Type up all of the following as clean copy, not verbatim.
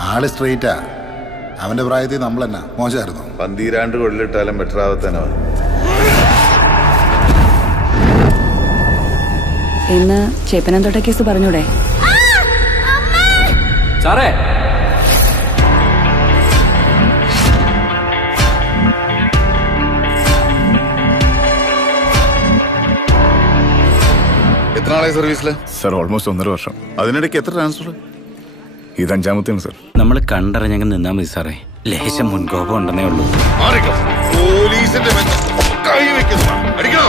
ആള് സ്ട്രെയിറ്റാ. അവന്റെ പ്രായത്തിൽ നമ്മൾ തന്നെ മോശമായിരുന്നു. 12 കൊള്ളിട്ടാലും ബെറ്റർ ആവത്തേനോ. ഇന്ന് ചേപ്പനന്തോട്ട കേസ് പറഞ്ഞൂടെ? സാറേ, എത്ര നാളായി സർവീസില്? സർ ഓൾമോസ്റ്റ് 1.5 വർഷം. അതിനിടയ്ക്ക് എത്ര ട്രാൻസ്ഫർ? ഇത് 5ാമത്തെയാണ് സർ. നമ്മൾ കണ്ടറിഞ്ഞങ്ങ് നിന്നാ മതി സാറേ. ലേശം മുൻകോപം ഉണ്ടെന്നേ ഉള്ളൂ. പോലീസിന്റെ കൈ വെക്കുന്നു. അടിക്കണോ?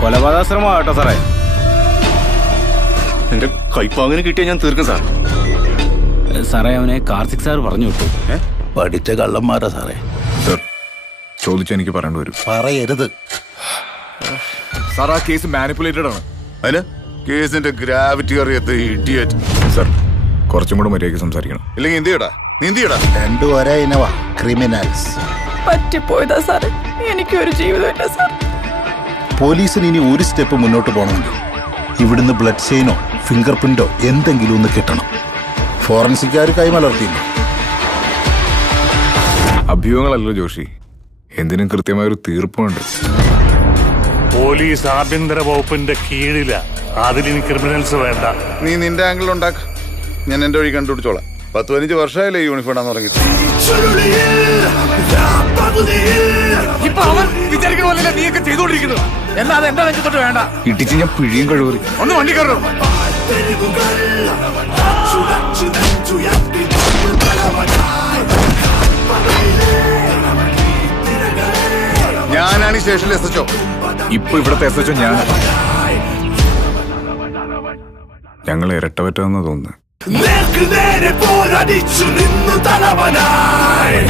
കൊലപാതകശ്രമം ആട്ടോ സാറേ. എന്റെ കൈപ്പാങ്ങനെ കിട്ടിയാൽ ഞാൻ തീർക്കും സാർ. സാറേ, അവനെ കാർത്തിക് സാർ പറഞ്ഞു വിട്ടു. പഠിച്ച കള്ളന്മാരാ സാറേ. സർ ചോദിച്ചാൽ എനിക്ക് പറയേണ്ടി വരും. പറയരുത് സാർ. ആ കേസ് മാനിപ്പുലേറ്റഡ് ആണ്. അതിന് കേസിന്റെ ഗ്രാവിറ്റി അറിയാത്ത ഇഡിയറ്റ്. സർ കുറച്ചും കൂടെ മര്യാദയ്ക്ക് സംസാരിക്കണം. ഇല്ലെങ്കിൽ എന്ത് ചെയ്യടാ? നീ എന്ത് ചെയ്യടാ? രണ്ടും ഒരേ ഇനവാ, ക്രിമിനൽസ്. പറ്റിപ്പോയതാ സാറേ, എനിക്കൊരു ജീവിതമില്ല സാർ. പോലീസിന് ഇനി ഒരു സ്റ്റെപ്പ് മുന്നോട്ട് പോകണമെങ്കിൽ ഇവിടുന്ന് ബ്ലഡ് ചെയിനോ ഫിംഗർ പ്രിന്റോ എന്തെങ്കിലും ഒന്ന് കിട്ടണം. ഫോറൻസിക്കാർ കൈമലർത്തിയില്ല. അഭ്യൂഹങ്ങളല്ലോ ജോഷി, എന്തിനും കൃത്യമായൊരു തീർപ്പുണ്ട്. പോലീസ് ആഭ്യന്തര വകുപ്പിന്റെ കീഴില. അതിലിനി ക്രിമിനൽസ് വേണ്ട. നീ നിന്റെ ആംഗിൾ ഉണ്ടാക്ക, ഞാൻ എന്റെ വഴി കണ്ടുപിടിച്ചോളാം. 10-15 വർഷമായില്ലേ യൂണിഫോം ഇടാൻ തുടങ്ങി. ഇപ്പൊ അവൻ വിചാരിക്കുന്ന പോലെ നീയൊക്കെ ചെയ്തോണ്ടിരിക്കുന്നു. എന്നാ എന്റെ നെഞ്ചത്തോട്ട് വേണ്ട. ഇടിച്ച് ഞാൻ പിഴിയും കഴിവറി. ഒന്ന് വണ്ടി കയറും. ഞാനാണ് ഈ സ്റ്റേഷനിൽ SHO. ഇപ്പൊ ഇവിടത്തെ SHO ഞാൻ. ഞങ്ങൾ ഇരട്ടപറ്റാന്ന് തോന്നുന്നു. നേർക്ക് നേരെ പോരടിച്ചു നിന്നു തലവനായി.